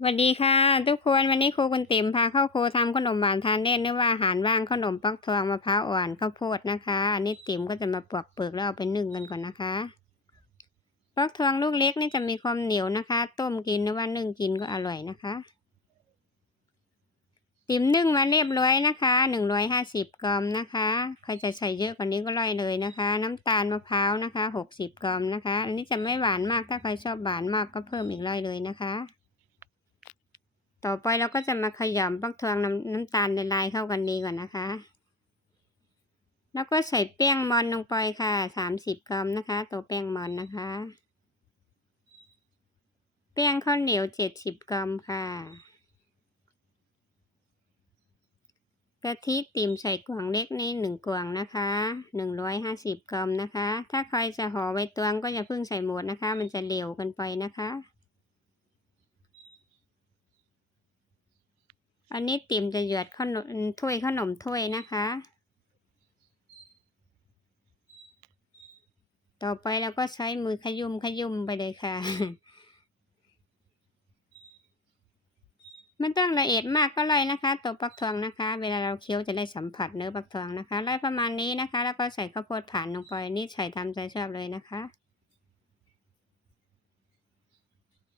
สวัสดีค่ะ ทุกคนวันนี้ครูคุณติ๋มพาเข้าครูทำขนมหวานทานเล่นหรือว่าอาหารว่างขนมปักทองมะพร้าวอ่อนข้าวโพดนะคะอันนี้ติ๋มก็จะมาปอกเปลือกแล้วเอาไปนึ่งกันก่อนนะคะปักทองลูกเล็กนี่จะมีความเหนียวนะคะ ต้มกินหรือว่านึ่งกินก็อร่อยนะคะ ติ๋มนึ่งมาเรียบร้อยนะคะหนึ่งร้อยห้าสิบกรัมนะคะใครจะใส่เยอะกว่านี้ก็ร่อยเลยนะคะ น้ำตาลมะพร้าวนะคะหกสิบกรัมนะคะ อันนี้จะไม่หวานมากถ้าใครชอบหวานมากก็เพิ่มอีกร่อยเลยนะคะ ต่อไปเราก็จะมาขยำปักทองน้ำน้ำตาลในลายเข้ากันดีก่อนนะคะ แล้วก็ใส่แป้งมอนลงไปค่ะสามสิบกรัมนะคะ ตัวแป้งมอนนะคะ แป้งข้าวเหนียวเจ็ดสิบกรัมค่ะกะทิติ่มใส่กล่องเล็กในหนึ่งกล่องนะคะหนึ่งร้อยห้าสิบกรัมนะคะ ถ้าใครจะห่อใบตองก็อย่าเพิ่งใส่หมดนะคะ มันจะเหลวกันไปนะคะ อันนี้ติ่มจะหยอดขนมถ้วยขนมถ้วยนะคะ ต่อไปเราก็ใช้มือขยุมขยุมไปเลยค่ะไม่ต้องละเอียดมากก็เลยนะคะ ตัวปักทองนะคะ เวลาเราเคี้ยวจะได้สัมผัสเนื้อปักทองนะคะไล่ประมาณนี้นะคะ แล้วก็ใส่ข้าวโพดผ่านลงไปนี่ใส่ตามใจชอบเลยนะคะ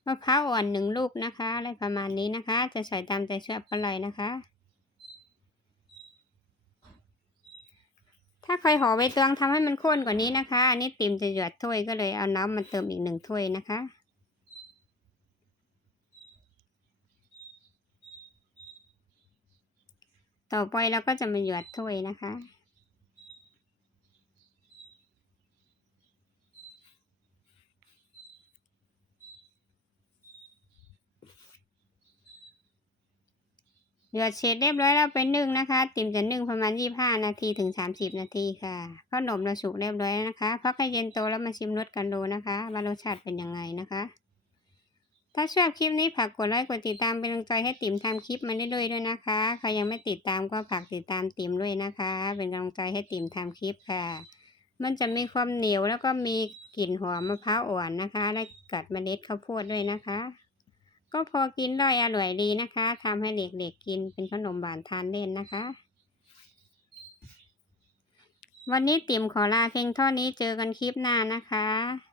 มะพร้าวอ่อนหนึ่งลูกนะคะอะไรประมาณนี้นะคะ จะใส่ตามใจชอบก็เลยนะคะ ถ้าใครห่อใบตองทำให้มันข้นกว่านี้นะคะอันนี้ติ่มจะหยอดถ้วยก็เลยเอาน้ำมาเติมอีกหนึ่งถ้วยนะคะต่อไปเราก็จะมาหยอดถ้วยนะคะ หยอดเสร็จเรียบร้อยแล้วไปนึ่งนะคะ ติ่มจะนึ่งประมาณ 25 นาทีถึง 30 นาทีค่ะขนมเราสุกเรียบร้อยแล้วนะคะพักให้เย็นโตแล้วมาชิมรสกันดูนะคะว่ารสชาติเป็นยังไงนะคะ ถ้าชอบคลิปนี้ฝากกดไลค์กดติดตามเป็นกำลังใจให้ติ๋มทำคลิปมาเรื่อยๆด้วยนะคะใครยังไม่ติดตามก็ฝากติดตามติ๋มด้วยนะคะ เป็นกำลังใจให้ติ๋มทำคลิปค่ะ มันจะมีความเหนียวแล้วก็มีกลิ่นหอมมะพร้าวอ่อนนะคะ และกัดเมล็ดข้าวโพดด้วยนะคะ ก็พอกินได้อร่อยดีนะคะทำให้เด็กๆกินเป็นขนมหวานทานเล่นนะคะ วันนี้ติ๋มขอลาเพียงเท่านี้เจอกันคลิปหน้านะคะ